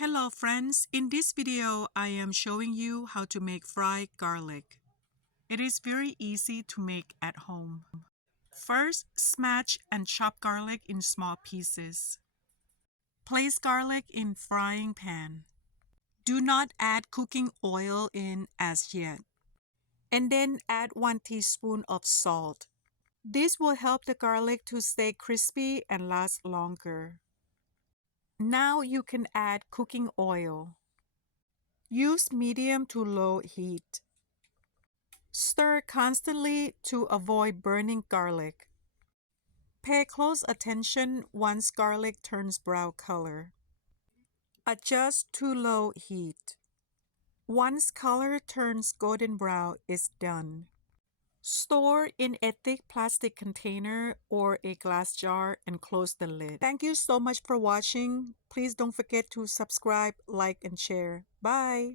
Hello friends, in this video I am showing you how to make fried garlic. It is very easy to make at home. First, smash and chop garlic in small pieces. Place garlic in frying pan. Do not add cooking oil in as yet. And then add 1 teaspoon of salt. This will help the garlic to stay crispy and last longer. Now you can add cooking oil. Use medium to low heat. Stir constantly to avoid burning garlic. Pay close attention once garlic turns brown color. Adjust to low heat. Once color turns golden brown, it's done. Store in a thick plastic container or a glass jar and close the lid. Thank you so much for watching. Please don't forget to subscribe, like, and share. Bye!